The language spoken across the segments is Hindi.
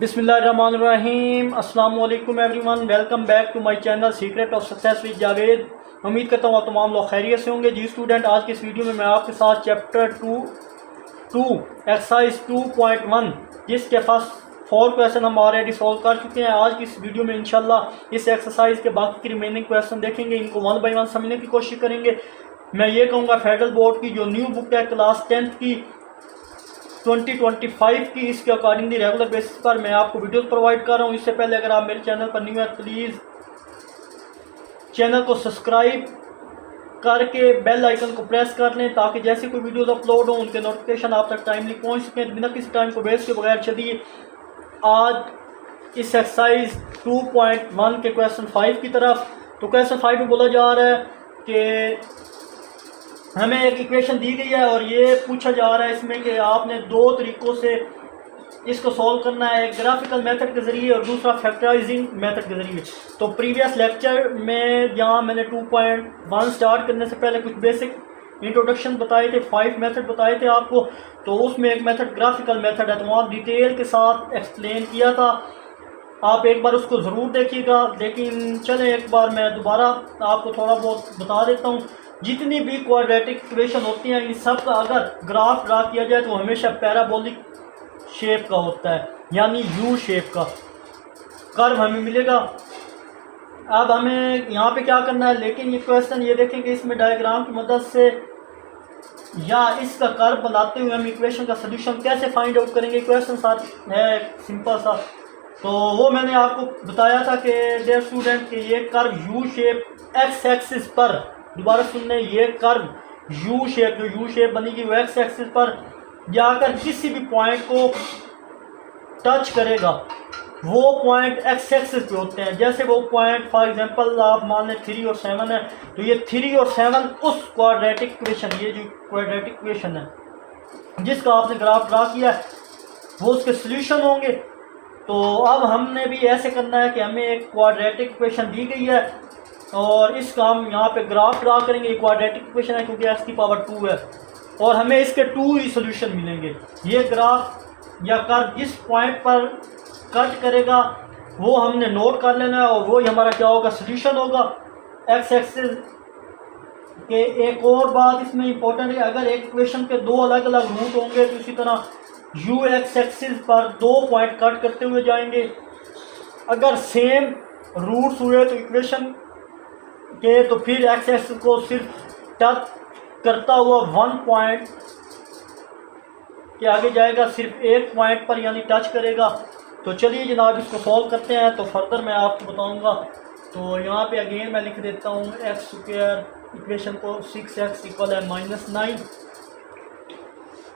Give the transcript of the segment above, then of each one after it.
बिस्मिल्लाहिर्रहमानिर्रहीम। अस्सलाम वालेकुम everyone, welcome back to my channel secret of success with Javed. उम्मीद करता हूँ तमाम लोग खैरियत से होंगे। जी स्टूडेंट, आज की इस वीडियो में मैं आपके साथ चैप्टर टू एक्सरसाइज 2.1 जिसके फर्स्ट 4 क्वेश्चन हम ऑलरेडी सॉल्व कर चुके हैं। आज की इस वीडियो में इंशाल्लाह इस एक्सरसाइज के बाकी के रिमेनिंग क्वेश्चन देखेंगे, इनको वन बाई वन समझने की कोशिश करेंगे। मैं ये कहूँगा फेडरल बोर्ड की जो न्यू बुक है क्लास 10th की 2025 की, इसके अकॉर्डिंगली रेगुलर बेसिस पर मैं आपको वीडियोस प्रोवाइड कर रहा हूँ। इससे पहले अगर आप मेरे चैनल पर न्यू है प्लीज़ चैनल को सब्सक्राइब करके बेल आइकन को प्रेस कर लें ताकि जैसे कोई वीडियोस अपलोड हो उनके नोटिफिकेशन आप तक टाइमली पहुँच सकें। बिना किसी टाइम को वेस्ट के बगैर चलिए आज इस एक्सरसाइज 2.1 के क्वेश्चन 5 की तरफ। तो क्वेश्चन 5 में बोला जा रहा है कि हमें एक इक्वेशन दी गई है और ये पूछा जा रहा है इसमें कि आपने दो तरीक़ों से इसको सॉल्व करना है, एक ग्राफिकल मेथड के ज़रिए और दूसरा फैक्टराइजिंग मेथड के ज़रिए। तो प्रीवियस लेक्चर में जहाँ मैंने 2.1 स्टार्ट करने से पहले कुछ बेसिक इंट्रोडक्शन बताए थे, 5 मेथड बताए थे आपको। तो उसमें एक मेथड ग्राफिकल मेथड है, तो वहाँ डिटेल के साथ एक्सप्लेन किया था। आप एक बार उसको ज़रूर देखिएगा, लेकिन चलें एक बार मैं दोबारा आपको थोड़ा बहुत बता देता हूँ। जितनी भी क्वाड्रेटिक इक्वेशन होती हैं इन सब का अगर ग्राफ ड्रा किया जाए तो हमेशा पैराबोलिक शेप का होता है, यानी यू शेप का कर्व हमें मिलेगा। अब हमें यहाँ पे क्या करना है, लेकिन ये क्वेश्चन ये देखें कि इसमें डायग्राम की मदद से या इसका कर्व बनाते हुए हम इक्वेशन का सोल्यूशन कैसे फाइंड आउट करेंगे। क्वेश्चन साथ है सिंपल सा, तो वो मैंने आपको बताया था कि डियर स्टूडेंट कि ये curve U shape x axis पर, दोबारा सुनने, ये कर्व यू शेप, जो यू शेप बनेगी वो एक्स एक्सिस पर जाकर किसी भी पॉइंट को टच करेगा। वो पॉइंट एक्स एक्सिस पे होते हैं। जैसे वो पॉइंट फॉर एग्जांपल आप मान लें 3 और 7 है, तो ये 3 और 7 उस क्वाड्रेटिक इक्वेशन, ये जो क्वाड्रेटिक इक्वेशन है जिसका आपने ग्राफ ड्रा किया है, वो उसके सोल्यूशन होंगे। तो अब हमने भी ऐसे करना है कि हमें एक क्वाड्रेटिक इक्वेशन दी गई है और इसका हम यहाँ पे ग्राफ ड्रा करेंगे। क्वाड्रेटिक इक्वेशन है क्योंकि एक्स की पावर 2 है और हमें इसके 2 ही सोल्यूशन मिलेंगे। ये ग्राफ या कर्व जिस पॉइंट पर कट करेगा वो हमने नोट कर लेना है और वो ही हमारा क्या होगा, सोल्यूशन होगा एक्स एक्सिस के। एक और बात इसमें इंपॉर्टेंट है, अगर एक इक्वेशन के दो अलग अलग रूट होंगे तो इसी तरह यू एक्स एक्सिस पर दो पॉइंट कट करते हुए जाएंगे। अगर सेम रूट्स हुए तो इक्वेशन के, तो फिर एक्स एक्सिस को सिर्फ टच करता हुआ वन पॉइंट के आगे जाएगा, सिर्फ एक पॉइंट पर यानी टच करेगा। तो चलिए जनाब इसको सॉल्व करते हैं, तो फर्दर मैं आपको बताऊंगा। तो यहाँ पे अगेन मैं लिख देता हूँ एक्स स्क्वायर इक्वेशन को 6x इक्वल है -9।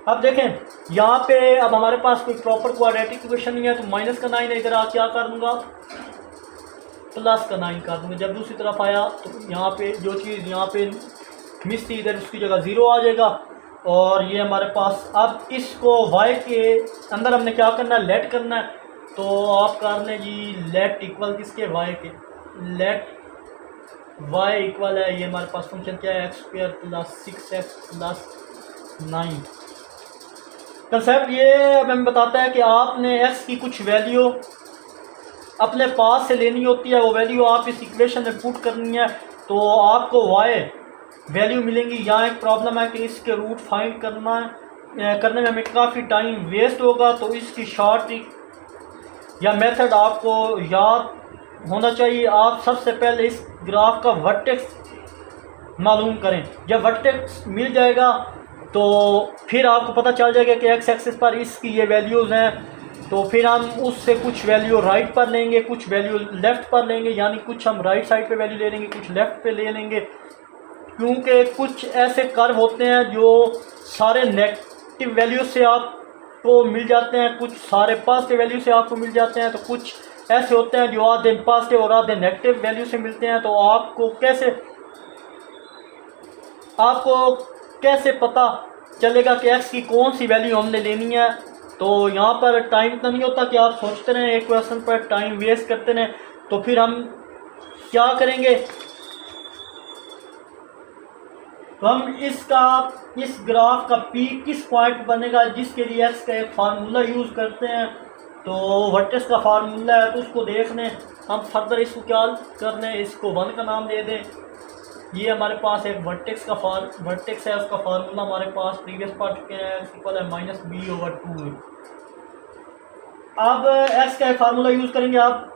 अब देखें यहाँ पे अब हमारे पास कोई प्रॉपर क्वाड्रेटिक इक्वेशन नहीं है, तो माइनस का 9 इधर आ क्या कर दूँगा, प्लस का 9 कर दूँगा। जब दूसरी तरफ आया तो यहाँ पे जो चीज़ यहाँ पे मिस थी इधर उसकी जगह 0 आ जाएगा। और ये हमारे पास, अब इसको y के अंदर हमने क्या करना है, लेट करना है। तो आप कर लें जी लेट इक्वल किसके, y के। लेट y इक्वल है, ये हमारे पास फंक्शन क्या है, x square plus 6x plus 9। Concept ये अब हमें बताता है कि आपने x की कुछ वैल्यू अपने पास से लेनी होती है, वो वैल्यू आप इस इक्वेशन में पुट करनी है तो आपको y वैल्यू मिलेंगी। यहाँ एक प्रॉब्लम है कि इसके रूट फाइंड करने में हमें काफ़ी टाइम वेस्ट होगा। तो इसकी शॉर्ट ट्रिक या मेथड आपको याद होना चाहिए। आप सबसे पहले इस ग्राफ का वर्टेक्स मालूम करें। जब वर्टेक्स मिल जाएगा तो फिर आपको पता चल जाएगा कि एक्स एक्सिस पर इसकी ये वैल्यूज़ हैं, तो फिर हम उससे कुछ वैल्यू राइट पर लेंगे, कुछ वैल्यू लेफ़्ट पर लेंगे, यानी कुछ हम राइट साइड पे वैल्यू ले लेंगे, कुछ लेफ़्ट पे ले लेंगे। क्योंकि कुछ ऐसे कर्व होते हैं जो सारे नेगेटिव वैल्यू से आपको मिल जाते हैं, कुछ सारे पॉजिटिव वैल्यू से आपको मिल जाते हैं, तो कुछ ऐसे होते हैं जो आधे पॉजिटिव और आधे नेगेटिव वैल्यू से मिलते हैं। तो आपको कैसे पता चलेगा कि एक्स की कौन सी वैल्यू हमने लेनी है। तो यहाँ पर टाइम इतना नहीं होता कि आप सोचते रहें एक क्वेश्चन पर टाइम वेस्ट करते रहें। तो फिर हम क्या करेंगे, तो हम इस ग्राफ का पी किस पॉइंट बनेगा जिसके लिए एक्स का एक फार्मूला यूज़ करते हैं, तो वर्टेक्स का फार्मूला है, तो उसको देख लें। हम फर्दर इसको क्या कर लें, इसको 1 का नाम दे दें। ये हमारे पास एक वर्टेक्स है, उसका फार्मूला हमारे पास प्रीवियस पढ़ चुके हैं, इक्वल है -b/2। अब एक्स का फार्मूला यूज़ करेंगे। आप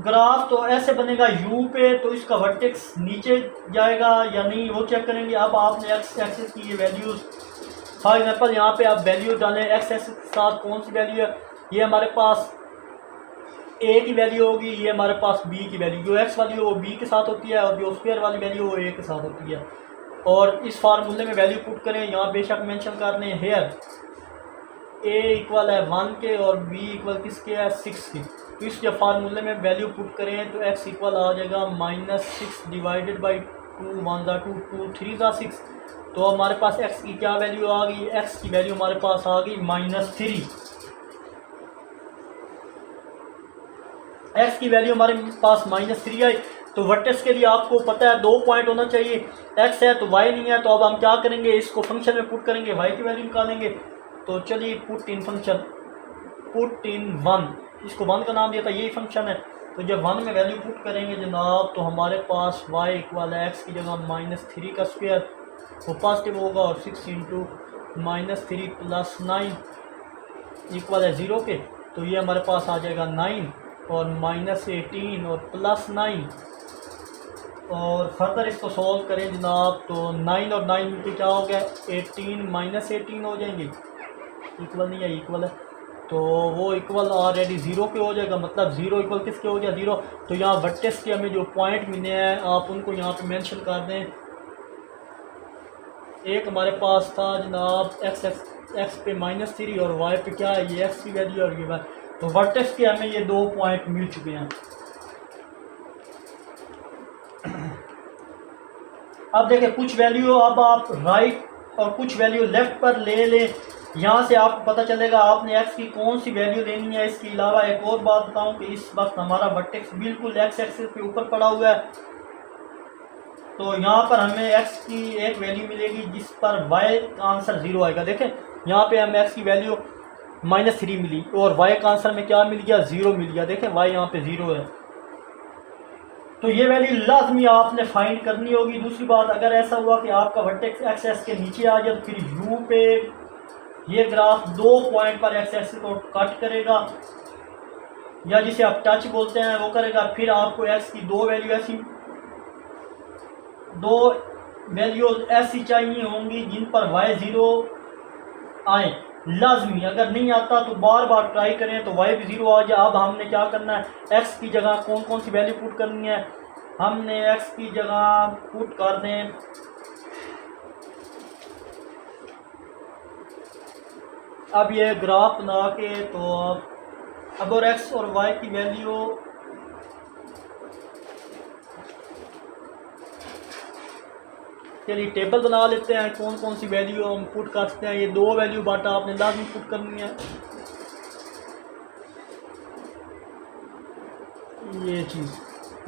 ग्राफ तो ऐसे बनेगा यू पे, तो इसका वर्टेक्स नीचे जाएगा या नहीं वो चेक करेंगे। अब आपने एक्स एक्सिस की ये वैल्यूज़, फॉर एग्जांपल यहाँ पे आप वैल्यू डालें, एक्स एक्सिस के साथ कौन सी वैल्यू है, ये हमारे पास ए की वैल्यू होगी, ये हमारे पास बी की वैल्यू, जो एक्स वाली वो बी के साथ होती है और जो स्क्वायर वाली वैल्यू वो ए के साथ होती है। और इस फार्मूले में वैल्यू पुट करें, यहाँ बेशक मेंशन कर दें हेयर ए इक्वल है 1 के और बी इक्वल किसके है 6 की। तो इस जब फार्मूले में वैल्यू पुट करें तो एक्स इक्वल आ जाएगा -6 डिवाइडेड बाई 2, 1 ज़ा 2, 2 3 ज़ा 6। तो हमारे पास एक्स की क्या वैल्यू आ गई, एक्स की वैल्यू हमारे पास आ गई -3। एक्स की वैल्यू हमारे पास -3 आई। तो वर्टेक्स के लिए आपको पता है 2 पॉइंट होना चाहिए, एक्स है तो वाई नहीं है। तो अब हम क्या करेंगे, इसको फंक्शन में पुट करेंगे, वाई की वैल्यू निकालेंगे। तो चलिए put in function, put in 1, इसको 1 का नाम दिया था, यही फंक्शन है। तो जब 1 में वैल्यू पुट करेंगे जनाब, तो हमारे पास y इक्वल है एक्स की जगह -3 का स्क्वायर, वो पॉजिटिव होगा, और 6 इंटू -3 प्लस 9 इक्वल है 0 के। तो ये हमारे पास आ जाएगा 9 और -18 और प्लस 9। और फर्दर इसको सॉल्व करें जनाब, तो 9 और 9 मिलकर क्या हो गया, 18 -18 हो जाएंगे, इक्वल नहीं है, इक्वल है। तो वो इक्वल ऑलरेडी 0 पे हो जाएगा, मतलब 0 इक्वल किसके हो गया 0। तो यहाँ वर्टेक्स के हमें जो पॉइंट मिले हैं आप उनको यहाँ पे मेंशन कर दें। एक हमारे पास था जनाब एक्स पे -3 और वाई पे क्या है, ये एक्स की वैल्यू और ये वाई। तो वर्टेक्स के हमें ये 2 पॉइंट मिल चुके हैं। अब देखें कुछ वैल्यू अब आप राइट और कुछ वैल्यू लेफ्ट पर ले लें, यहाँ से आपको पता चलेगा आपने एक्स की कौन सी वैल्यू लेनी है। इसके अलावा एक और बात बताऊं कि इस वक्त हमारा वर्टेक्स बिल्कुल एक्स एक्सिस के ऊपर पड़ा हुआ है। तो यहाँ पर हमें एक्स की एक वैल्यू मिलेगी जिस पर वाई का आंसर 0 आएगा। देखें यहाँ पे हमें एक्स की वैल्यू -3 मिली और वाई का आंसर में क्या मिल गया, 0 मिल गया। देखें वाई यहाँ पे 0 है, तो ये वैल्यू लाजमी आपने फाइंड करनी होगी। दूसरी बात, अगर ऐसा हुआ कि आपका वर्टेक्स एक्स एक्सिस के नीचे आ जाए तो फिर यू पे ये ग्राफ 2 पॉइंट पर एक्स एक्सिस को कट करेगा, या जिसे आप टच बोलते हैं वो करेगा। फिर आपको एक्स की दो वैल्यूज ऐसी चाहिए होंगी जिन पर वाई 0 आए लाजमी। अगर नहीं आता तो बार बार ट्राई करें तो वाई भी 0 आ जाए। अब हमने क्या करना है, एक्स की जगह कौन कौन सी वैल्यू पुट करनी है, हमने एक्स की जगह पुट कर दें अब ये ग्राफ बना के। तो अब और एक्स और वाई की वैल्यू चलिए टेबल बना लेते हैं, कौन कौन सी वैल्यू हम पुट कर सकते हैं। ये 2 वैल्यू बाटा आपने लाजमी पुट करनी है, ये चीज़,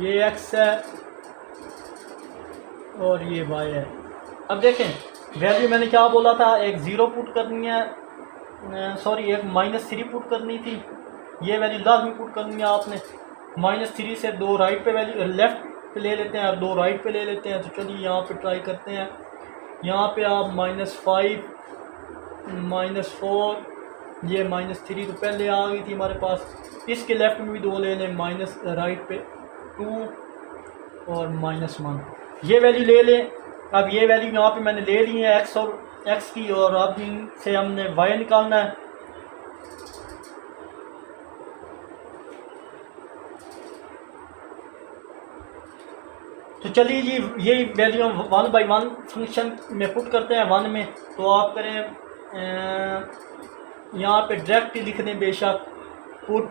ये एक्स है और ये वाई है। अब देखें वैल्यू मैंने क्या बोला था, एक 0 पुट करनी है, सॉरी एक -3 पुट करनी थी। ये वैल्यू लाजमी पुट करनी है आपने। -3 से 2 राइट पे वैल्यू लेफ्ट पे ले लेते हैं और 2 राइट पे ले लेते हैं। तो चलिए यहाँ पे ट्राई करते हैं। यहाँ पे आप -5 -4 ये -3 तो पहले आ गई थी हमारे पास। इसके लेफ्ट में भी 2 ले लें, माइनस राइट पे 2 और -1 ये वैल्यू ले लें। अब ये वैल्यू यहाँ पे मैंने ले ली है एक्स और एक्स की, और अब इनसे हमने वाई निकालना है। तो चलिए जी ये वैल्यू हम 1 बाई 1 फंक्शन में पुट करते हैं 1 में। तो आप करें यहाँ पे डायरेक्ट ही लिख दें बेशक, पुट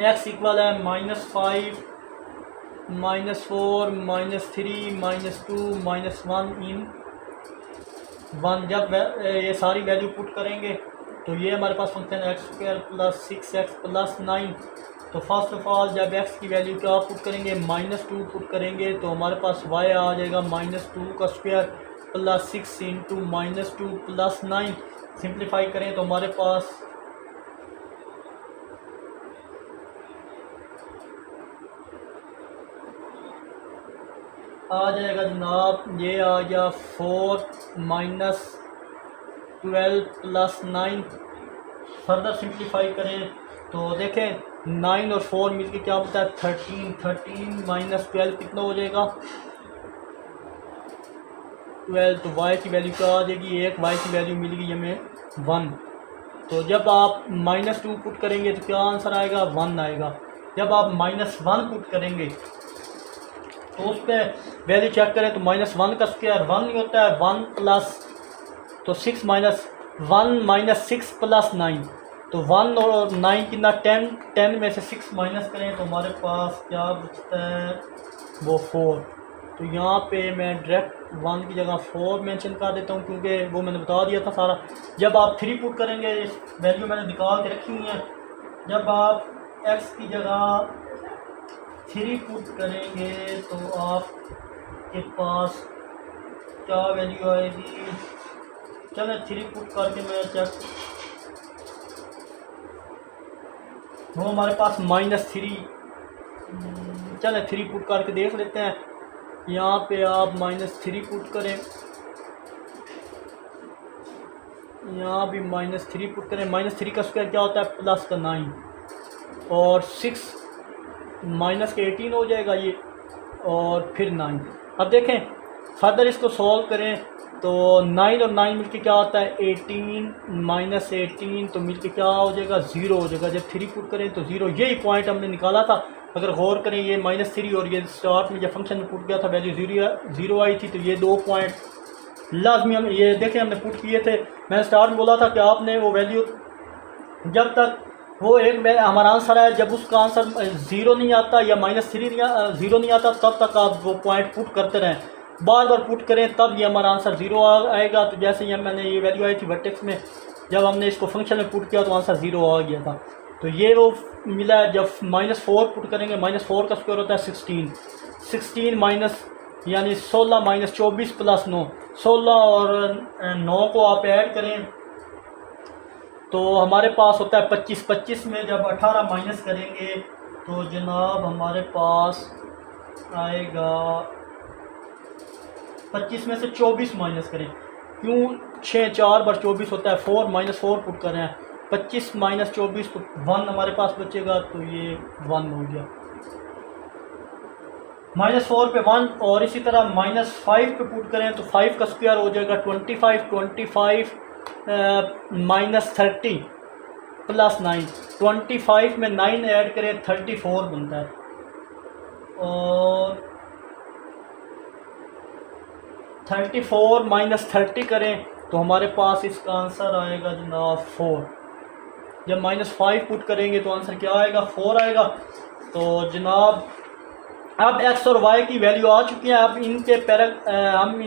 एक्स इक्वल है -5 -4 -3 -2 -1 इन 1। जब ये सारी वैल्यू पुट करेंगे तो ये हमारे पास फंक्शन x² + 6x + 9। तो फर्स्ट ऑफ ऑल जब x की वैल्यू क्या पुट करेंगे, -2 पुट करेंगे, तो हमारे पास y आ जाएगा -2 का स्क्वायर + 6 इंटू -2 + 9। सिंप्लीफाई करें तो हमारे पास आ जाएगा जनाब, ये आ गया 4 माइनस 12 प्लस 9। फर्दर सिंप्लीफाई करें तो देखें 9 और 4 मिलके क्या होता है 13। 13 माइनस 12 कितना हो जाएगा 12। तो y की वैल्यू क्या आ जाएगी, एक y की वैल्यू मिल गई हमें 1। तो जब आप -2 पुट करेंगे तो क्या आंसर आएगा 1 आएगा। जब आप -1 पुट करेंगे तो उस पर वैल्यू चेक करें तो -1 का स्क्वायर 1 नहीं होता है, 1 प्लस तो 6 माइनस 1 माइनस 6 प्लस 9। तो 1 और 9 कितना 10। 10 में से 6 माइनस करें तो हमारे पास क्या बचता है वो 4। तो यहाँ पे मैं डायरेक्ट 1 की जगह 4 मेंशन कर देता हूँ क्योंकि वो मैंने बता दिया था सारा। जब आप 3 पुट करेंगे, इस वैल्यू मैंने निकाल के रखी हुई है, जब आप x की जगह 3 पुट करेंगे तो आपके पास क्या वैल्यू आएगी। चलो 3 पुट करके मैं चेक, वो हमारे पास -3। चलो 3 पुट करके देख लेते हैं। यहाँ पे आप -3 पुट करें, यहाँ भी -3 पुट करें। -3 का स्क्वायर क्या होता है प्लस का 9 और 6 माइनस के 18 हो जाएगा ये, और फिर 9। अब देखें फर्दर इसको सॉल्व करें तो 9 और 9 मिलके क्या होता है 18 माइनस 18, तो मिलके क्या हो जाएगा 0 हो जाएगा। जब 3 पुट करें तो 0, यही पॉइंट हमने निकाला था। अगर गौर करें ये -3 और ये स्टार्ट में जब फंक्शन में पुट गया था वैल्यू 0 आई थी, तो ये 2 पॉइंट लाजमी हम ये देखें हमने पुट किए थे। मैंने स्टार्ट में बोला था कि आपने वो वैल्यू जब तक वो एक हमारा आंसर है, जब उसका आंसर 0 नहीं आता या -3 0 नहीं आता तब तक आप वो पॉइंट पुट करते रहें, बार बार पुट करें, तब ये हमारा आंसर 0 आएगा। तो जैसे ही मैंने ये वैल्यू आई थी वर्टेक्स में, जब हमने इसको फंक्शन में पुट किया तो आंसर 0 आ गया था। तो ये वो मिला है। जब -4 पुट करेंगे, -4 का स्क्वायर होता है 16। 16 माइनस यानी 16 माइनस 24 प्लस 9। 16 और 9 को आप ऐड करें तो हमारे पास होता है 25। 25 में जब 18 माइनस करेंगे तो जनाब हमारे पास आएगा 25 में से 24 माइनस करें, क्यों 6 4 बार 24 होता है, 4 -4 पुट कर रहे हैं, 25 माइनस 24 तो 1 हमारे पास बचेगा, तो ये 1 हो गया। -4 पे 1, और इसी तरह -5 पे पुट करें तो 5 का स्क्वायर हो जाएगा 25। 25 -30 प्लस 9। 25 में 9 ऐड करें 34 बनता है, और 34 -30 करें तो हमारे पास इसका आंसर आएगा जनाब 4। जब -5 पुट करेंगे तो आंसर क्या आएगा 4 आएगा। तो जनाब अब x और y की वैल्यू आ चुकी है। अब इनके हम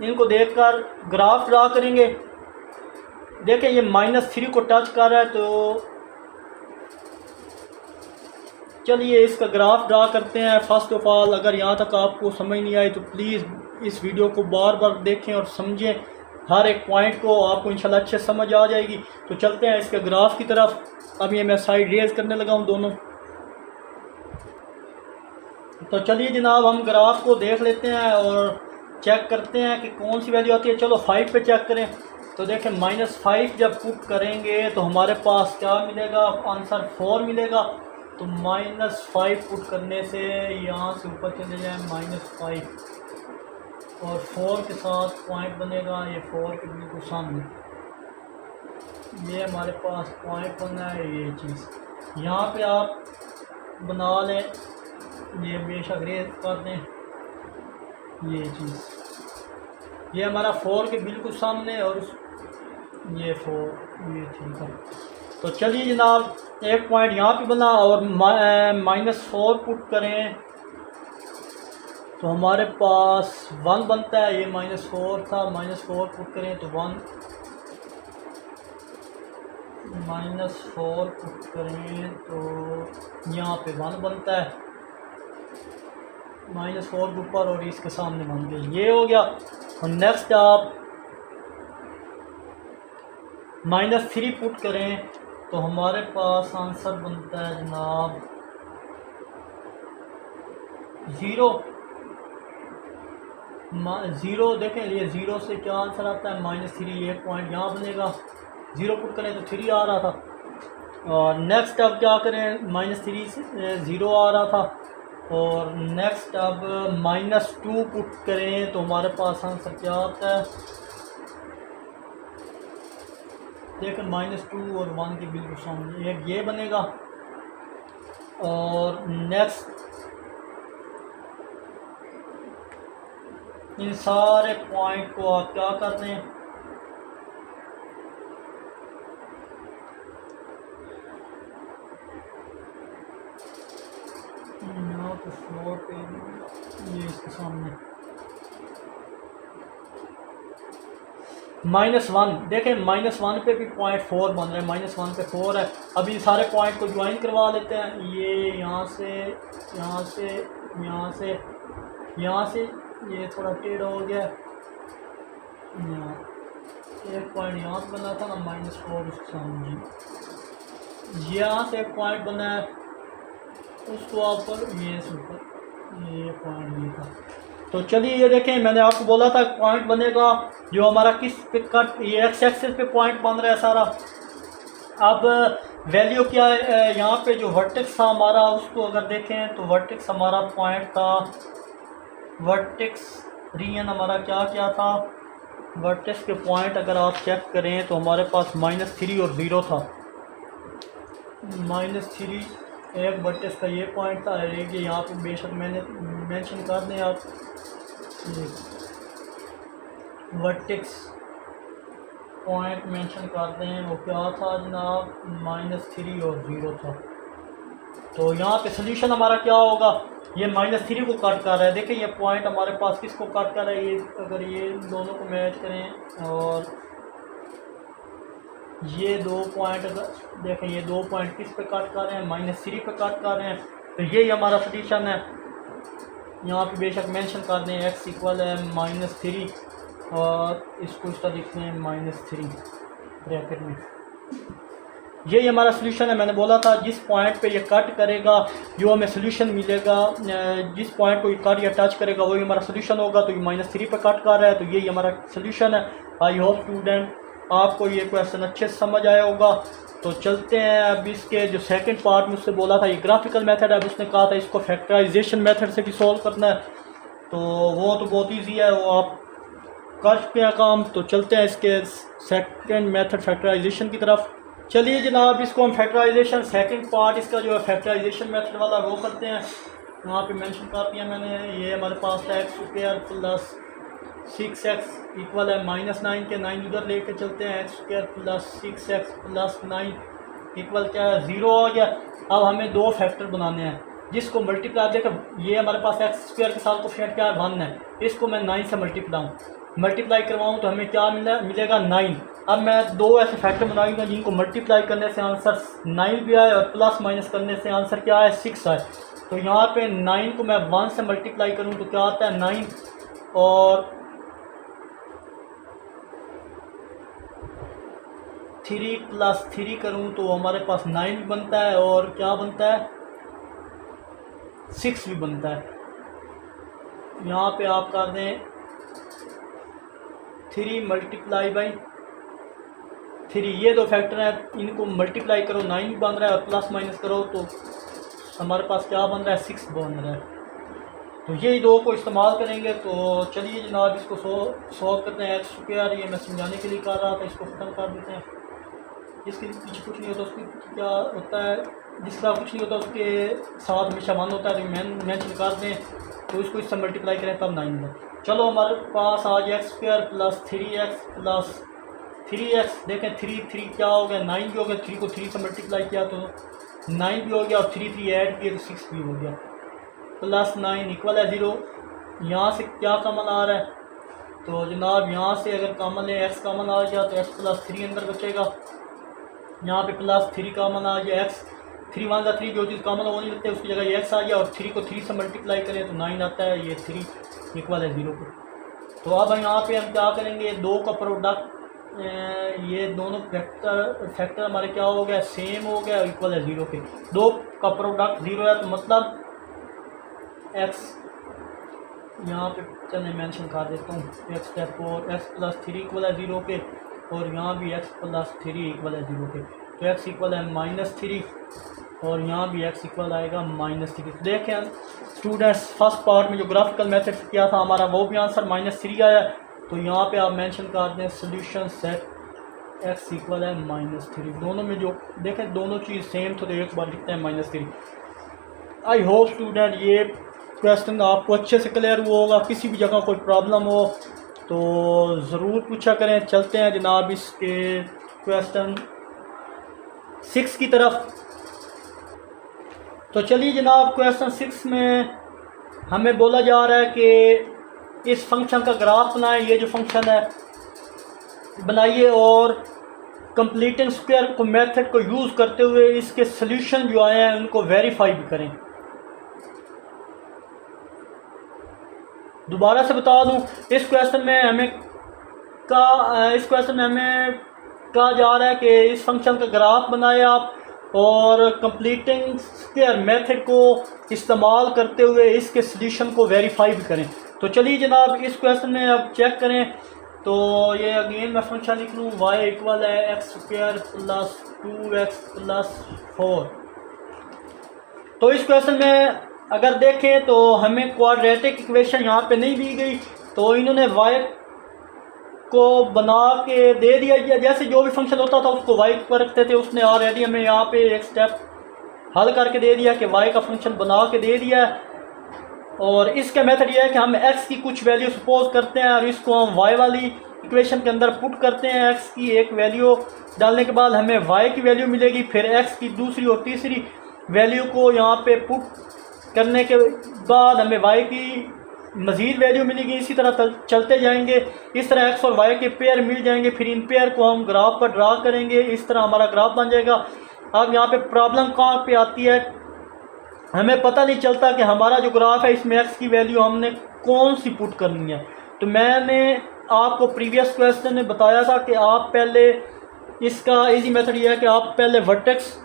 इनको देखकर ग्राफ ड्रा करेंगे। देखें ये -3 को टच कर रहा है, तो चलिए इसका ग्राफ ड्रा करते हैं। फर्स्ट ऑफ ऑल अगर यहाँ तक आपको समझ नहीं आई तो प्लीज़ इस वीडियो को बार बार देखें और समझें, हर एक पॉइंट को आपको इंशाल्लाह अच्छे समझ आ जाएगी। तो चलते हैं इसके ग्राफ की तरफ। अब ये मैं साइड रेज करने लगा हूँ दोनों। तो चलिए जनाब हम ग्राफ को देख लेते हैं और चेक करते हैं कि कौन सी वैल्यू आती है। चलो 5 पे चेक करें तो देखें -5 जब पुट करेंगे तो हमारे पास क्या मिलेगा, आंसर 4 मिलेगा। तो -5 पुट करने से यहाँ से ऊपर चले जाए -5, और 4 के साथ पॉइंट बनेगा, ये 4 के बिल्कुल सामने ये हमारे पास पॉइंट बना है। ये चीज़ यहाँ पे आप बना लें, ये बेशक रेज कर दें। ये चीज़ ये हमारा 4 के बिल्कुल सामने, और ये 4 ये ठीक है। तो चलिए जनाब एक पॉइंट यहाँ पे बना, और -4 पुट करें तो हमारे पास 1 बनता है। ये -4 था, -4 पुट करें तो 1, -4 पुट करें तो यहाँ पे 1 बनता है। -4 ऊपर और इसके सामने बन गए, ये हो गया। और नेक्स्ट आप -3 पुट करें तो हमारे पास आंसर बनता है जनाब 0। ज़ीरो देखें, ये ज़ीरो से क्या आंसर आता है -3। एक पॉइंट यहाँ बनेगा, ज़ीरो पुट करें तो 3 आ रहा था। और नेक्स्ट अब क्या करें, -3 से 0 आ रहा था। और नेक्स्ट अब -2 पुट करें तो हमारे पास आंसर क्या आता है, देखें -2 और 1 के बिल्कुल सामने एक ये बनेगा। और नेक्स्ट इन सारे पॉइंट को आप क्या कर रहे हैं, यहाँ पे फ्लोर पे ये इसके सामने -1 देखें, -1 पे भी 0.4 बन रहा है, -1 पे 4 है। अब इन सारे पॉइंट को ज्वाइन करवा लेते हैं, ये यहाँ से यहाँ से यहाँ से यहाँ से, ये थोड़ा टेढ़ा हो गया। यहाँ एक पॉइंट यहाँ से बना था ना -4 उसके सामने जी, यहाँ से एक पॉइंट बना है, उसको आप ये ऊपर ये पॉइंट ये था। तो चलिए ये देखें, मैंने आपको बोला था पॉइंट बनेगा जो हमारा किस पे कट, ये एक्स एक्सिस पे पॉइंट बन रहा है सारा। अब वैल्यू क्या है, यहाँ पे जो वर्टेक्स था हमारा, उसको अगर देखें तो वर्टेक्स हमारा पॉइंट था, वर्टेक्स रीजन हमारा क्या क्या था, वर्टेक्स के पॉइंट अगर आप चेक करें तो हमारे पास -3 और 0 था। -3 एक वर्टेक्स का ये पॉइंट था, एक ये यहाँ पे बेशक मैंने मेंशन कर दें आप, वर्टेक्स पॉइंट मेंशन कर दें, वो क्या था जनाब, -3 और 0 था। तो यहाँ पे सोल्यूशन हमारा क्या होगा, ये -3 को कट कर रहा है। देखिए ये पॉइंट हमारे पास किसको कट कर रहा है, ये अगर ये दोनों को मैच करें और ये दो पॉइंट अगर देखें, ये दो पॉइंट किस पे कट कर रहे हैं, -3 पे कट कर रहे हैं। तो यही हमारा सोल्यूशन है। यहाँ पे बेशक मेंशन कर दें x इक्वल है -3 और इसको इस तरह लिखते हैं -3 ब्रैकेट में। यही हमारा सोल्यूशन है। मैंने बोला था जिस पॉइंट पे ये कट करेगा जो हमें सोल्यूशन मिलेगा, जिस पॉइंट को ये कट या टच करेगा वही हमारा सोल्यूशन होगा। तो ये -3 पे कट कर रहा है, तो यही हमारा सोल्यूशन है। आई होप स्टूडेंट आपको ये क्वेश्चन अच्छे से समझ आया होगा। तो चलते हैं अब इसके जो सेकंड पार्ट में उससे बोला था ये ग्राफिकल मेथड है, अब उसने कहा था इसको फैक्टराइजेशन मेथड से भी सॉल्व करना है। तो वो तो बहुत ईजी है, वो आप कर चुके हैं काम। तो चलते हैं इसके सेकंड मेथड फैक्टराइजेशन की तरफ। चलिए जनाब, इसको हम फैक्टराइजेशन सेकंड पार्ट इसका जो है फैक्टराइजेशन मेथड वाला वो करते हैं। यहाँ पे मेंशन कर दिया मैंने, ये हमारे पास है x² प्लस 6x इक्वल है -9 के, 9 उधर लेके चलते हैं, x² plus 6x plus 9 equal क्या है 0 हो गया। अब हमें दो फैक्टर बनाने हैं जिसको मल्टीप्लाई, देखो ये हमारे पास x² के साथ कोफिशिएंट क्या है 1 है, इसको मैं 9 से मल्टीप्लाई करवाऊँ तो हमें क्या मिलेगा 9। अब मैं दो ऐसे फैक्टर बनाऊंगा जिनको मल्टीप्लाई करने से आंसर 9 भी आए और प्लस माइनस करने से आंसर क्या है 6 आए। तो यहाँ पे 9 को मैं 1 से मल्टीप्लाई करूँ तो क्या आता है 9, और 3 प्लस 3 करूँ तो हमारे पास 9 भी बनता है और क्या बनता है 6 भी बनता है। यहाँ पे आप कर दें 3 मल्टीप्लाई बाई 3, ये दो फैक्टर हैं, इनको मल्टीप्लाई करो 9 भी बन रहा है और प्लस माइनस करो तो हमारे पास क्या बन रहा है 6 बन रहा है। तो यही दो को इस्तेमाल करेंगे। तो चलिए जनाब इसको सॉल्व करते हैं। x², ये मैं समझाने के लिए कर रहा था, इसको ख़त्म कर देते हैं। जिसके पीछे कुछ नहीं होता उसके क्या होता है, जिसका कुछ नहीं होता उसके साथ हमेशा 1 होता है, तो मेंशन कर दें तो इसको इससे मल्टीप्लाई करें तब 9 होगा। चलो हमारे पास आज x² plus 3x plus 3x, देखें 3 क्या हो गया 9 भी हो गया, 3 को 3 से मल्टीप्लाई किया तो 9 भी हो गया और 3 ऐड किए तो 6 भी हो गया, प्लस 9 इक्वल है 0। यहाँ से क्या कॉमन आ रहा है, तो जनाब यहाँ से अगर कॉमन है x कॉमन आ गया तो x प्लस 3 अंदर बचेगा। यहाँ पे प्लस 3 कॉमन आ गया, x 3 1 का 3, जो चीज़ कॉमन वो नहीं लगती है उसकी जगह x आ गया और 3 को 3 से मल्टीप्लाई करें तो 9 आता है, ये 3 इक्वल है 0 को। तो अब यहाँ पे हम क्या करेंगे, दो का प्रोडक्ट, ये दोनों फैक्टर हमारे क्या हो गया सेम हो गया, इक्वल है 0 के। दो का प्रोडक्ट 0 है तो मतलब x यहाँ पे चलिए मेंशन कर देता हूँ एक्स स्टेप और एक्स प्लस थ्री इक्वल है 0 के, और यहाँ भी एक्स प्लस थ्री इक्वल है 0 के, तो एक्स इक्वल है -3 और यहाँ भी एक्स इक्वल आएगा -3। तो देखें स्टूडेंट्स, फर्स्ट पार्ट में जो ग्राफिकल मेथड किया था हमारा वो भी आंसर -3 आया। तो यहाँ पे आप मेंशन कर दें सोल्यूशन सेट एक्स इक्वल है -3। दोनों में जो देखें दोनों चीज़ सेम, तो एक बार लिखते हैं -3। आई होप स्टूडेंट ये क्वेश्चन आपको अच्छे से क्लियर हुआ होगा। किसी भी जगह कोई प्रॉब्लम हो तो ज़रूर पूछा करें। चलते हैं जनाब इसके क्वेश्चन 6 की तरफ। तो चलिए जनाब क्वेश्चन 6 में हमें बोला जा रहा है कि इस फंक्शन का ग्राफ बनाएं। ये जो फंक्शन है बनाइए और कंप्लीटिंग स्क्वायर को मेथड को यूज़ करते हुए इसके सॉल्यूशन जो आए हैं उनको वेरीफाई भी करें। दोबारा से बता दूं, इस क्वेश्चन में हमें कहा जा रहा है कि इस फंक्शन का ग्राफ बनाए आप और कंप्लीटिंग स्क्वायर मेथड को इस्तेमाल करते हुए इसके सॉल्यूशन को वेरीफाई भी करें। तो चलिए जनाब इस क्वेश्चन में अब चेक करें। तो ये अगेन मैं फंक्शन लिख लूँ, y इक्वल है x square plus 2x plus 4। तो इस क्वेश्चन में अगर देखें तो हमें क्वाड्रेटिक इक्वेशन यहाँ पे नहीं दी गई, तो इन्होंने y को बना के दे दिया। जैसे जो भी फंक्शन होता था उसको y पर रखते थे, उसने ऑलरेडी हमें यहाँ पे एक स्टेप हल करके दे दिया कि y का फंक्शन बना के दे दिया है। और इसका मेथड ये है कि हम x की कुछ वैल्यू सपोज करते हैं और इसको हम y वाली इक्वेशन के अंदर पुट करते हैं। x की एक वैल्यू डालने के बाद हमें y की वैल्यू मिलेगी, फिर x की दूसरी और तीसरी वैल्यू को यहाँ पे पुट करने के बाद हमें y की मज़ीद वैल्यू मिलेगी। इसी तरह चलते जाएंगे, इस तरह x और y के पेयर मिल जाएंगे, फिर इन पेयर को हम ग्राफ पर ड्रा करेंगे। इस तरह हमारा ग्राफ बन जाएगा। अब यहाँ पे प्रॉब्लम कहाँ पे आती है, हमें पता नहीं चलता कि हमारा जो ग्राफ है इसमें x की वैल्यू हमने कौन सी पुट करनी है। तो मैंने आपको प्रीवियस क्वेश्चन में बताया था कि आप पहले इसका इजी मेथड ये है कि आप पहले वर्टेक्स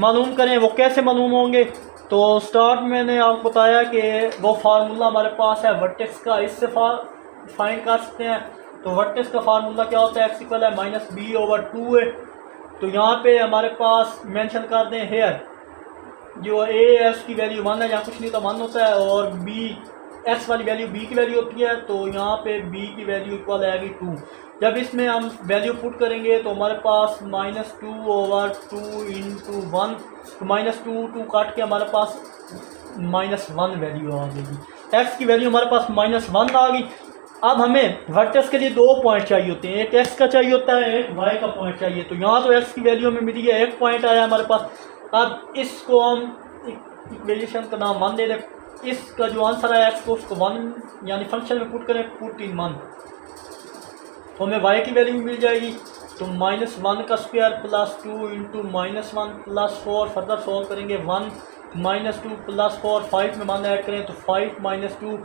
मालूम करें। वो कैसे मालूम होंगे, तो स्टार्ट में मैंने आपको बताया कि वो फार्मूला हमारे पास है वर्टेक्स का, इससे फाइंड कर सकते हैं। तो वर्टेक्स का फार्मूला क्या होता है, x इक्वल है -b/2 है। तो यहाँ पे हमारे पास मेंशन कर दें हेयर जो a s की वैल्यू 1 है, यहाँ कुछ नहीं तो 1 होता है, और b x वाली वैल्यू b की वैल्यू होती है। तो यहाँ पे b की वैल्यू इक्वल आएगी 2। जब इसमें हम वैल्यू पुट करेंगे तो हमारे पास -2/2 × 1, तो -2 काट के हमारे पास -1 वैल्यू आ गई। x की वैल्यू हमारे पास -1 आ गई। अब हमें वर्टेक्स के लिए 2 पॉइंट चाहिए होते हैं, एक x का चाहिए होता है, एक y का पॉइंट चाहिए। तो यहाँ तो x की वैल्यू हमें मिली है, 1 पॉइंट आया हमारे पास। अब इसको हम इक्वेशन का नाम 1 दे दें। इसका जो आंसर है x को उसको 1 यानी फंक्शन में पुट करें, पुट इन 1, तो हमें y की वैल्यू मिल जाएगी। तो -1 का square plus 2 × -1 plus 4, further solve करेंगे 1 -2 प्लस 4, 5 में 1 ऐड करें तो 5 - 2,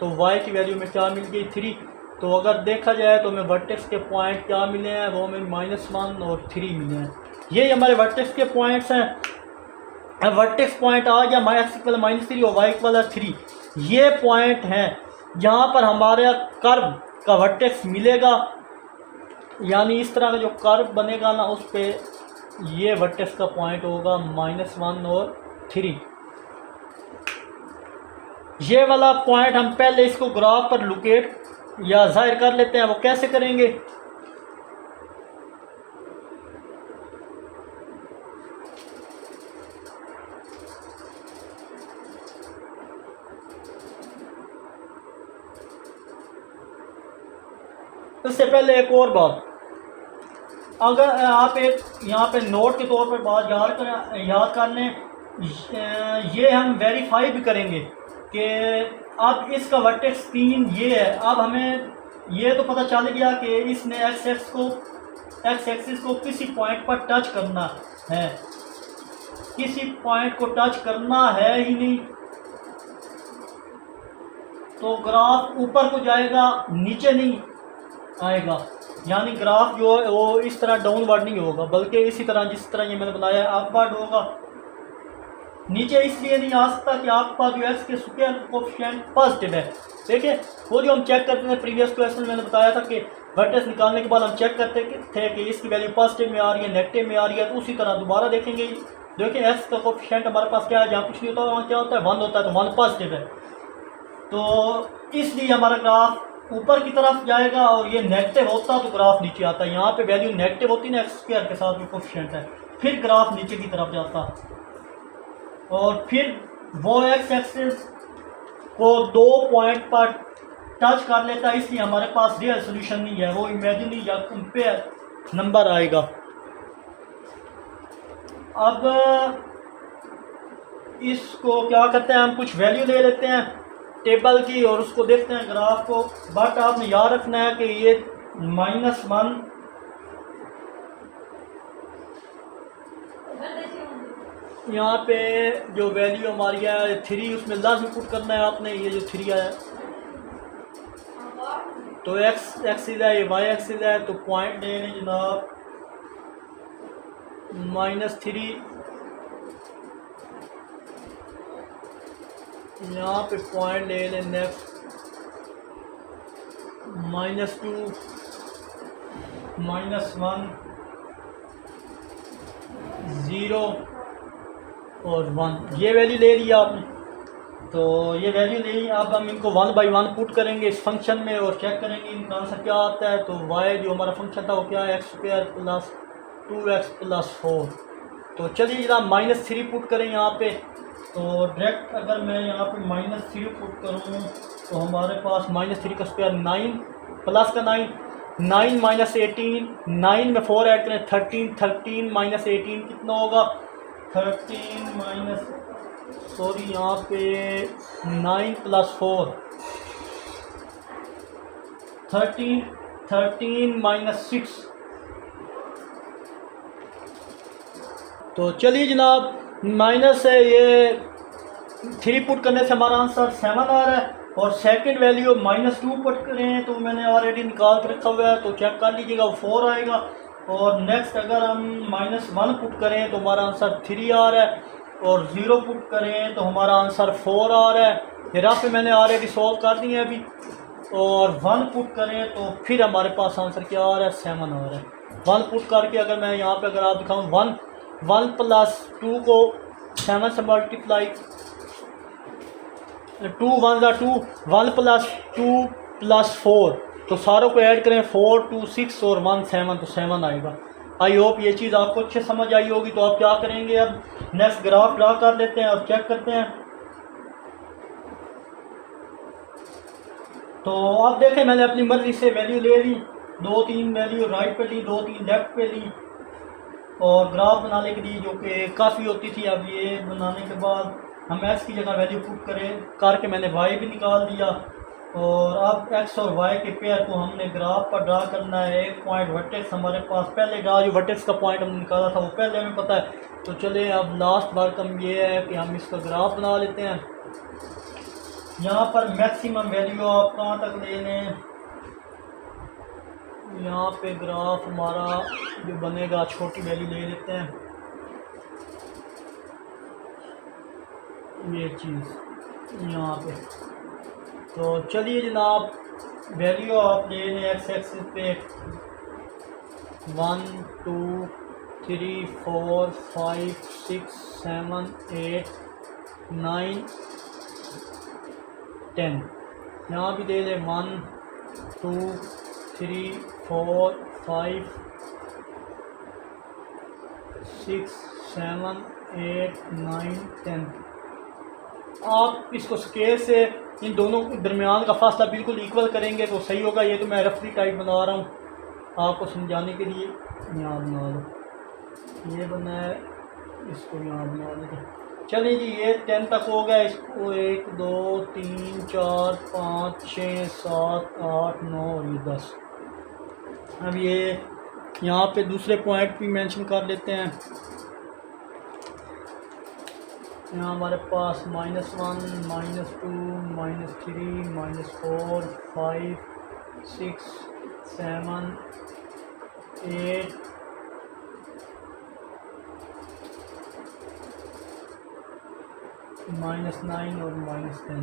तो y की वैल्यू में क्या मिल गई 3। तो अगर देखा जाए तो हमें वर्टेक्स के पॉइंट क्या मिले हैं, वो हमें -1 और 3 मिले हैं। ये हमारे वर्टेक्स के पॉइंट्स हैं। वर्टेक्स पॉइंट आ गया x इक्वल -3 और y इक्वल 3। ये पॉइंट हैं जहाँ पर हमारे कर्व का वर्टेक्स मिलेगा, यानी इस तरह का जो कर्व बनेगा ना उस पे ये वर्टेक्स का पॉइंट होगा -1 और 3। ये वाला पॉइंट हम पहले इसको ग्राफ पर लोकेट या जाहिर कर लेते हैं। वो कैसे करेंगे, इससे पहले एक और बात, अगर आप एक यहाँ पे नोट के तौर पर बात याद कर लें, ये हम वेरीफाई भी करेंगे कि अब इसका वर्टेक्स 3 ये है। अब हमें ये तो पता चल गया कि इसने एक्स एक्सिस को किसी पॉइंट पर टच करना है, किसी पॉइंट को टच करना है ही नहीं, तो ग्राफ ऊपर को जाएगा, नीचे नहीं आएगा। यानी ग्राफ जो है वो इस तरह डाउनवर्ड नहीं होगा, बल्कि इसी तरह जिस तरह ये मैंने बनाया है अपवर्ड होगा। नीचे इसलिए नहीं आ सकता कि आपके पास जो एक्स के स्क्वायर कोफिशिएंट पॉजिटिव है। देखिए वो जो हम चेक करते थे प्रीवियस क्वेश्चन मैंने बताया था कि वर्टेक्स निकालने के बाद हम चेक करते थे कि इसकी वैल्यू पॉजिटिव में आ रही है नेगेटिव में आ रही है, तो उसी तरह दोबारा देखेंगे। देखिए एक्स का कोफिशिएंट हमारे पास क्या है, जहाँ कुछ नहीं होता वहाँ क्या होता है, 1 होता है, तो 1 पॉजिटिव है। तो इसलिए हमारा ग्राफ ऊपर की तरफ जाएगा, और ये नेगेटिव होता तो ग्राफ नीचे आता है। यहाँ पे वैल्यू नेगेटिव होती ना एक्स स्क्वायर के साथ जो कोफिशिएंट है, फिर ग्राफ नीचे की तरफ जाता, और फिर वो एक्स एक्सिस को 2 पॉइंट पर टच कर लेता है। इसलिए हमारे पास रियल सोल्यूशन नहीं है, वो इमेजिनरी या कंपेयर नंबर आएगा। अब इसको क्या करते हैं, हम कुछ वैल्यू ले लेते हैं टेबल की और उसको देखते हैं ग्राफ को। बट आपने याद रखना है कि ये -1 यहाँ पे जो वैल्यू हमारी है 3, उसमें लाजमी पुट करना है आपने। ये जो 3 आया तो एक्स एक्सिस है, ये वाई एक्सिस है, तो पॉइंट ले लें जनाब -3। यहाँ पे पॉइंट ले लें नेक्स्ट -2 -1 0 और 1, ये वैल्यू ले लिया आपने। तो ये वैल्यू ली, अब हम इनको 1 बाई 1 पुट करेंगे इस फंक्शन में और चेक करेंगे इनका आंसर क्या आता है। तो y जो हमारा फंक्शन था वो क्या है, x² + 2x + 4। तो चलिए जनाब -3 पुट करें यहाँ पे। तो डायरेक्ट अगर मैं यहाँ पे -3 पुट करूँ तो हमारे पास -3 का स्क्वायर 9 प्लस का 9 9 - 18, 9 में 4 ऐड करें 13, 13 - 18 कितना होगा, 13 सॉरी यहाँ पे 9 + 4 13, 13 - 6। तो चलिए जनाब माइनस है ये 3 पुट करने से हमारा आंसर 7 आ रहा है। और सेकंड वैल्यू -2 पुट करें तो मैंने ऑलरेडी निकाल कर रखा हुआ है, तो चेक कर लीजिएगा वो 4 आएगा। और नेक्स्ट अगर हम -1 पुट करें तो हमारा आंसर 3 आ रहा है, और 0 पुट करें तो हमारा आंसर 4 आ रहा है। ये रफ मैंने ऑलरेडी सॉल्व कर दिए अभी। और 1 पुट करें तो फिर हमारे पास आंसर क्या आ रहा है, 7 आ रहा है। 1 पुट करके अगर मैं यहाँ पे अगर आप दिखाऊँ 1 + 2 को 7 से मल्टीप्लाई, 2 1 2, 1 + 2 + 4, तो सारों को ऐड करें 4 2 6 और 1 7, तो 7 आएगा। आई होप ये चीज़ आपको अच्छे समझ आई होगी। तो आप क्या करेंगे, अब नेक्स्ट ग्राफ ड्रा कर लेते हैं और चेक करते हैं। तो अब देखें मैंने अपनी मर्जी से वैल्यू ले ली, 2-3 वैल्यू राइट पे ली, 2-3 लेफ्ट पे ली, और ग्राफ बनाने के लिए जो कि काफ़ी होती थी। अब ये बनाने के बाद हम एक्स की जगह वैल्यू पुट करके मैंने वाई भी निकाल दिया। और अब एक्स और वाई के पेयर को हमने ग्राफ पर ड्रा करना है। एक पॉइंट वर्टेक्स हमारे पास पहले ड्रा, जो वर्टेक्स का पॉइंट हमने निकाला था वो पहले हमें पता है। तो चले अब लास्ट वर्क हम ये है कि हम इसका ग्राफ बना लेते हैं। यहाँ पर मैक्सिमम वैल्यू आप कहाँ तक ले लें, यहाँ पे ग्राफ हमारा जो बनेगा छोटी वैल्यू ले लेते हैं, ये चीज़ यहाँ पे। तो चलिए जनाब वैल्यू आप ले लें एक्स एक्सिस पे 1 2 3 4 5 6 7 8 9 10। यहाँ भी दे लें 1 2 3 4 5 6 7 8 9 10। आप इसको स्केल से इन दोनों के दरमियान का फासला बिल्कुल इक्वल करेंगे तो सही होगा। ये तो मैं रफली टाइप बना रहा हूँ आपको समझाने के लिए। यहाँ बना लो, ये बना है, इसको यहाँ बना लेंगे। चलिए जी ये 10 तक हो गया। इसको 1 2 3 4 5 6 7 8 9 और ये 10। अब ये यहाँ पे दूसरे पॉइंट भी मेंशन कर लेते हैं। यहाँ हमारे पास -1 -2 -3 -4 5 6 7 8 9 -9 और -10,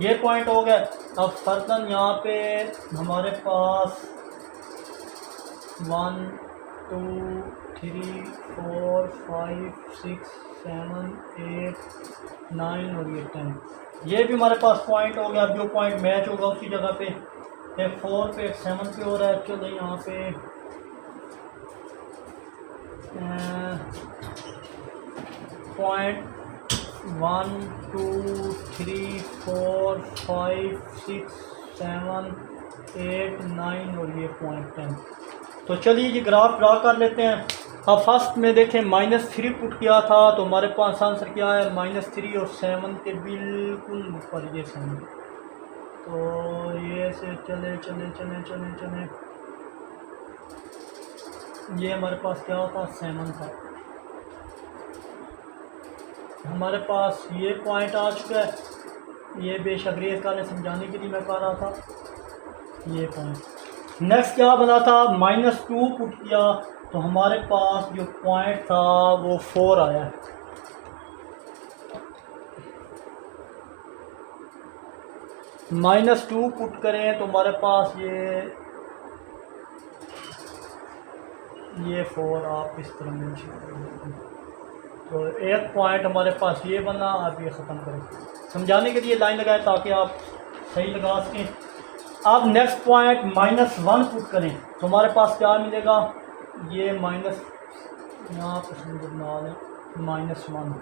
ये पॉइंट हो गया। अब फर्दन यहाँ पे हमारे पास 1 2 3 4 5 6 7 8 9 और ये 10, ये भी हमारे पास पॉइंट हो गया। अब जो पॉइंट मैच होगा उसी जगह पे, एक 4 पे एक 7 पे हो रहा है। चलो यहाँ पे पॉइंट 1 2 3 4 5 6 7 8 9 और ये पॉइंट 10। तो चलिए जी ग्राफ ड्रा कर लेते हैं। अब फर्स्ट में देखें -3 पुट किया था, तो हमारे पास आंसर क्या है, -3 और 7 के बिल्कुल ऊपर ये 7। तो ये से चले चले चले चले चले, ये हमारे पास क्या था, 7 था। हमारे पास ये पॉइंट आ चुका है, ये बेशक रेस का समझाने के लिए मैं कर रहा था, ये पॉइंट। नेक्स्ट क्या बना था, -2 पुट किया, तो हमारे पास जो पॉइंट था वो 4 आया। -2 पुट करें तो हमारे पास ये 4 आप इस तरह मेंशन करें, तो एक पॉइंट हमारे पास ये बना। आप ये ख़त्म करें, समझाने के लिए लाइन लगाए ताकि आप सही लगा सकें। अब नेक्स्ट पॉइंट -1 पुट करें तो हमारे पास क्या मिलेगा, ये माइनस यहाँ पर बना लें -1,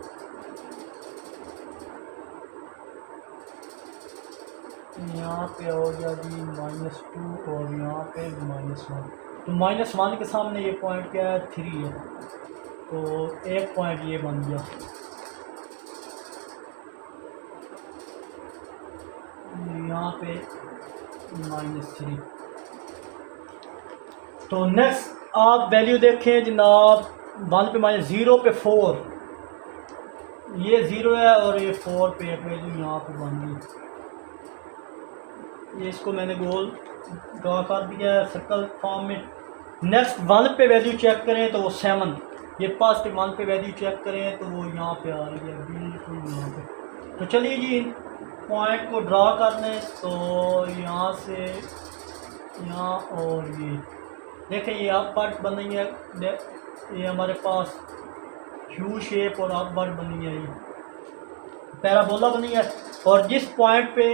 यहाँ पे हो गया जी -2 और यहाँ पे -1। तो -1 के सामने ये पॉइंट क्या है, 3 है, तो एक पॉइंट ये बन गया। यहाँ पे -3। तो नेक्स्ट आप वैल्यू देखें जनाब, 1 पे -0 पे 4, ये 0 है और ये 4 पे एक वैल्यू यहाँ पे बन गई। ये इसको मैंने गोल ड्रा कर दिया है सर्कल फॉर्म में। नेक्स्ट 1 पे वैल्यू चेक करें तो वो 7, ये पास पे 1 पे वैल्यू चेक करें तो वो यहाँ पे आ रही है बिल्कुल यहाँ पे। तो चलिए जी पॉइंट को ड्रा कर लें, तो यहाँ से यहाँ और ये देखें, ये अपवर्ड बनी है, ये हमारे पास क्यू शेप और अपवर्ड बनी है, ये पैराबोला बनी है। और जिस पॉइंट पे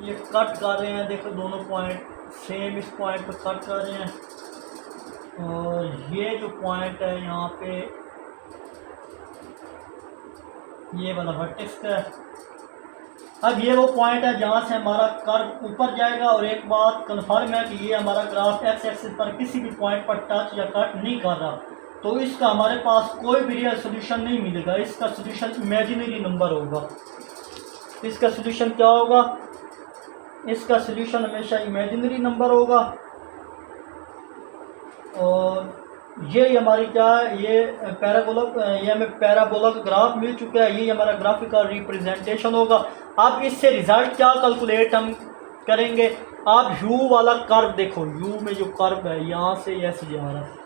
ये कट कर रहे हैं, देखो दोनों पॉइंट सेम इस पॉइंट पे कट कर रहे हैं, और ये जो पॉइंट है यहाँ पे ये वाला वर्टेक्स का है। अब ये वो पॉइंट है जहाँ से हमारा कर्व ऊपर जाएगा। और एक बात कन्फर्म है कि ये हमारा ग्राफ एक्स एक्सिस पर किसी भी पॉइंट पर टच या कट नहीं कर रहा, तो इसका हमारे पास कोई भी रियल सोल्यूशन नहीं मिलेगा। इसका सोल्यूशन इमेजिनरी नंबर होगा। इसका सोल्यूशन क्या होगा, इसका सोल्यूशन हमेशा इमेजिनरी नंबर होगा। और ये हमारी क्या है, ये हमें पैराबोला का ग्राफ मिल चुका है, ये हमारा ग्राफिकल रिप्रेजेंटेशन होगा। अब इससे रिजल्ट क्या कैलकुलेट हम करेंगे, आप यू वाला कर्व देखो, यू में जो कर्व है यहाँ से ऐसे जा रहा है,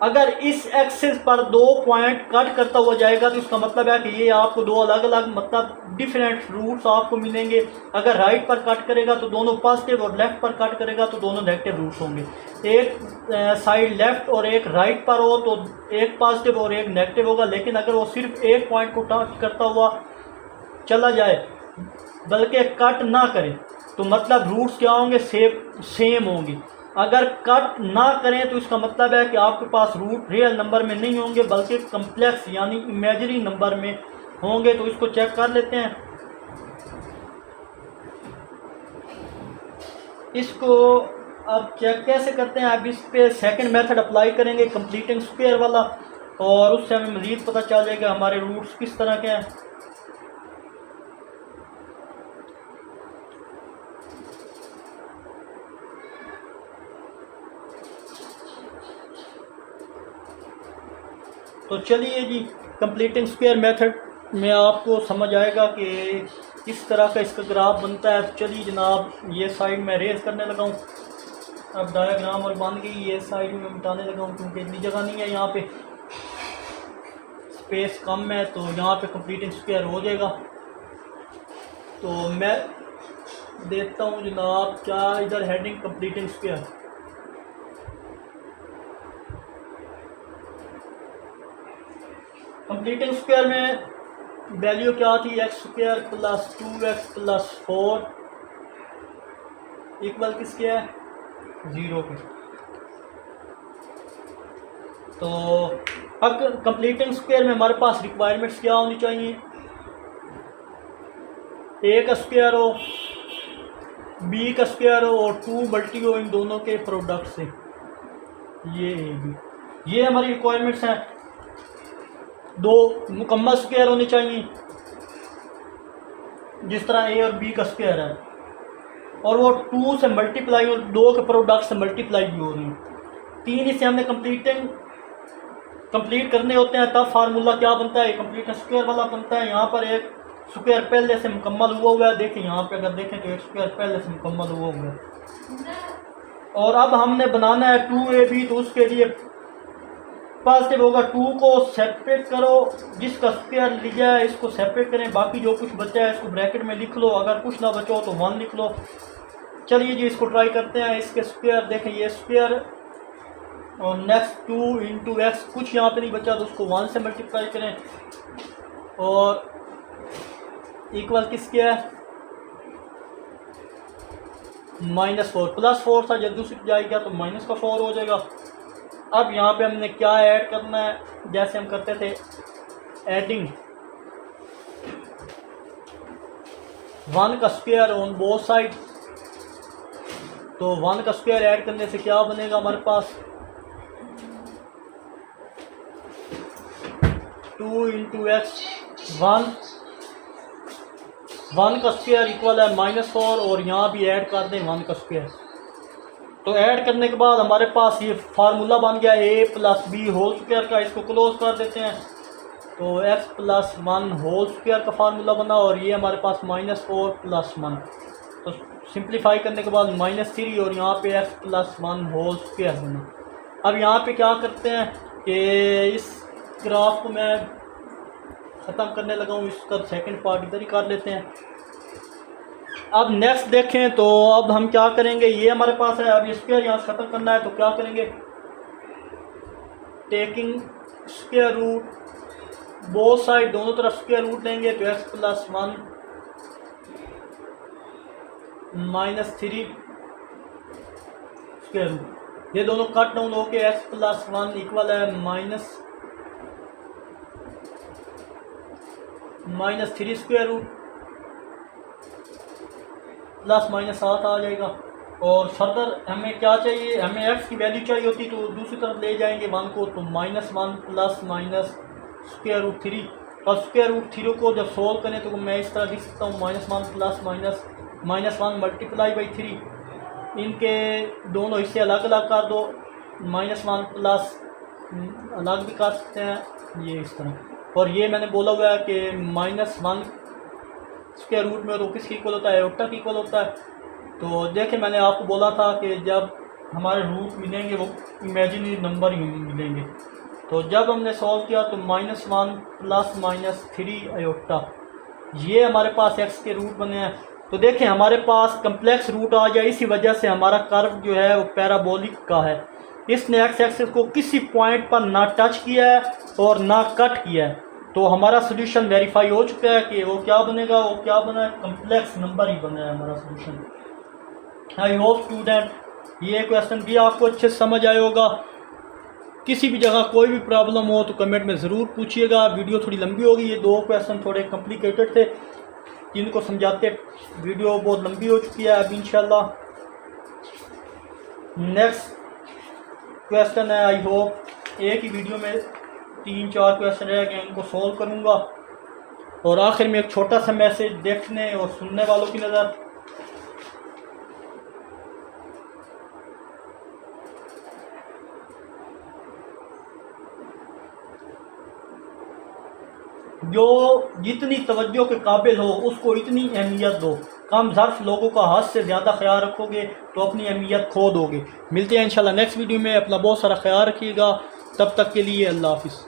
अगर इस एक्सिस पर 2 पॉइंट कट करता हुआ जाएगा तो इसका मतलब है कि ये आपको 2 अलग अलग मतलब डिफरेंट रूट्स आपको मिलेंगे। अगर राइट पर कट करेगा तो दोनों पॉजिटिव, और लेफ्ट पर कट करेगा तो दोनों नेगेटिव रूट्स होंगे। एक साइड लेफ्ट और एक राइट पर हो तो एक पॉजिटिव और एक नेगेटिव होगा। लेकिन अगर वो सिर्फ एक पॉइंट को टच करता हुआ चला जाए बल्कि कट ना करे तो मतलब रूट्स क्या होंगे, सेम होंगी। अगर कट ना करें तो इसका मतलब है कि आपके पास रूट रियल नंबर में नहीं होंगे बल्कि कम्प्लेक्स यानी इमेजिनरी नंबर में होंगे। तो इसको चेक कर लेते हैं। इसको अब चेक कैसे करते हैं, अब इस पे सेकंड मेथड अप्लाई करेंगे कंप्लीटिंग स्क्वायर वाला, और उससे हमें मज़ीद पता चल जाएगा हमारे रूट्स किस तरह के हैं। तो चलिए जी कंप्लीटिंग स्क्वायर मेथड में आपको समझ आएगा कि किस तरह का इसका ग्राफ बनता है। तो चलिए जनाब ये साइड में रेज करने लगा हूँ। अब डायग्राम और बन गई, ये साइड में मिटाने लगा हूँ क्योंकि इतनी जगह नहीं है यहाँ पे। स्पेस कम है तो यहाँ पे कंप्लीटिंग स्क्वायर हो जाएगा। तो मैं देखता हूँ जनाब क्या इधर heading completing square, completing square में वैल्यू क्या थी, x square plus 2x plus 4 equal किसके है, 0 के। तो अब कंप्लीटिंग स्क्वायर में हमारे पास रिक्वायरमेंट्स क्या होनी चाहिए, ए का स्क्वायर हो, बी का स्क्वायर हो और 2 मल्टी हो इन दोनों के प्रोडक्ट से, ये ए बी, ये हमारी रिक्वायरमेंट्स हैं। 2 मुकम्मल स्क्वायर होने चाहिए जिस तरह ए और बी का स्क्वायर है, और वो 2 से मल्टीप्लाई और 2 के प्रोडक्ट से मल्टीप्लाई भी हो रही हैं। 3 इसे हमने कंप्लीट करने होते हैं, तब फार्मूला क्या बनता है, कंप्लीट स्क्वायर वाला बनता है। यहाँ पर एक स्क्वायर पहले से मुकम्मल हुआ है, देखिए यहाँ पे अगर देखें तो एक स्क्वायर पहले से मुकम्मल हुआ है। और अब हमने बनाना है 2ab, तो उसके लिए पॉजिटिव होगा 2 को सेपरेट करो, जिसका स्क्वायर लिया है इसको सेपरेट करें, बाकी जो कुछ बचा है इसको ब्रैकेट में लिख लो, अगर कुछ ना बचो तो 1 लिख लो। चलिए जी इसको ट्राई करते हैं। इसके स्क्वायर देखें, ये स्क्वायर और नेक्स्ट 2 इंटू एक्स, कुछ यहाँ पे नहीं बचा तो उसको 1 से मल्टीप्लाई करें, और इक्वल किसके है, -4 प्लस 4 था, जब दूसरी जाएगा तो माइनस का 4 हो जाएगा। अब यहाँ पे हमने क्या ऐड करना है, जैसे हम करते थे एडिंग 1 का स्क्वायर ऑन बोथ साइड, तो 1 का स्क्वायर ऐड करने से क्या बनेगा हमारे पास, 2 इंटू एक्स 1 का स्क्वायर इक्वल है -4, और यहाँ भी ऐड कर दें 1 का स्क्वायर। तो ऐड करने के बाद हमारे पास ये फार्मूला बन गया a plus B whole square का, इसको क्लोज कर देते हैं, तो x प्लस 1 होल स्क्वायर का फार्मूला बना, और ये हमारे पास -4 प्लस 1, तो सिंप्लीफाई करने के बाद -3, और यहाँ पे x प्लस 1 होल स्क्वायर बना। अब यहाँ पे क्या करते हैं कि इस ग्राफ को मैं ख़त्म करने लगा हूँ, इसका सेकंड पार्ट इधर ही कर लेते हैं। अब नेक्स्ट देखें तो अब हम क्या करेंगे, ये हमारे पास है, अब स्क्वायर यहाँ से ख़त्म करना है, तो क्या करेंगे, taking square root both side, दोनों तरफ स्क्वायर रूट लेंगे, तो x प्लस 1 -3 स्क्वायर रूट, ये दोनों कट डाउन होके x प्लस 1 इक्वल है -3 स्क्वायर रूट प्लस -7 आ जाएगा। और फर्दर हमें क्या चाहिए, हमें x की वैल्यू चाहिए होती तो दूसरी तरफ ले जाएंगे 1 को, तो -1 प्लस माइनस स्क्वायर रूट 3, और स्क्वायर रूट 3 को जब सोल्व करें तो मैं इस तरह लिख सकता हूँ -1 प्लस -1 मल्टीप्लाई बाई 3, इनके दोनों हिस्से अलग अलग कर दो, -1 प्लस अलग भी कर सकते हैं, ये इस तरह। और ये मैंने बोला हुआ है कि -1 स्क्वायर रूट में तो किसकी इक्वल होता है, एयोटा की इक्वल होता है। तो देखें मैंने आपको बोला था कि जब हमारे रूट मिलेंगे वो इमेजिनरी नंबर ही मिलेंगे, तो जब हमने सॉल्व किया तो -1 प्लस -3 एयोटा, ये हमारे पास x के रूट बने हैं। तो देखें हमारे पास कम्प्लेक्स रूट आ गया, इसी वजह से हमारा कर्व जो है वो पैराबोलिक का है, इसने x एक्सिस को किसी पॉइंट पर ना टच किया है और ना कट किया है। तो हमारा सोल्यूशन वेरीफाई हो चुका है कि वो क्या बनेगा, वो क्या बना है, कम्प्लेक्स नंबर ही बना है हमारा सोल्यूशन। आई होप स्टूडेंट ये क्वेश्चन भी आपको अच्छे से समझ आया होगा। किसी भी जगह कोई भी प्रॉब्लम हो तो कमेंट में ज़रूर पूछिएगा। वीडियो थोड़ी लंबी होगी, ये 2 क्वेश्चन थोड़े कॉम्प्लिकेटेड थे, जिनको समझाते वीडियो बहुत लंबी हो चुकी है। अब इंशाल्लाह नेक्स्ट क्वेश्चन है, आई होप एक ही वीडियो में 3-4 क्वेश्चन रह गए, उनको सोल्व करूँगा। और आखिर में एक छोटा सा मैसेज देखने और सुनने वालों की नज़र, जो जितनी तवज्जो के काबिल हो उसको इतनी अहमियत दो, कम ज़र्फ लोगों का हद से ज़्यादा ख्याल रखोगे तो अपनी अहमियत खो दोगे। मिलते हैं इंशाल्लाह नेक्स्ट वीडियो में, अपना बहुत सारा ख्याल रखिएगा, तब तक के लिए अल्लाह हाफिज़।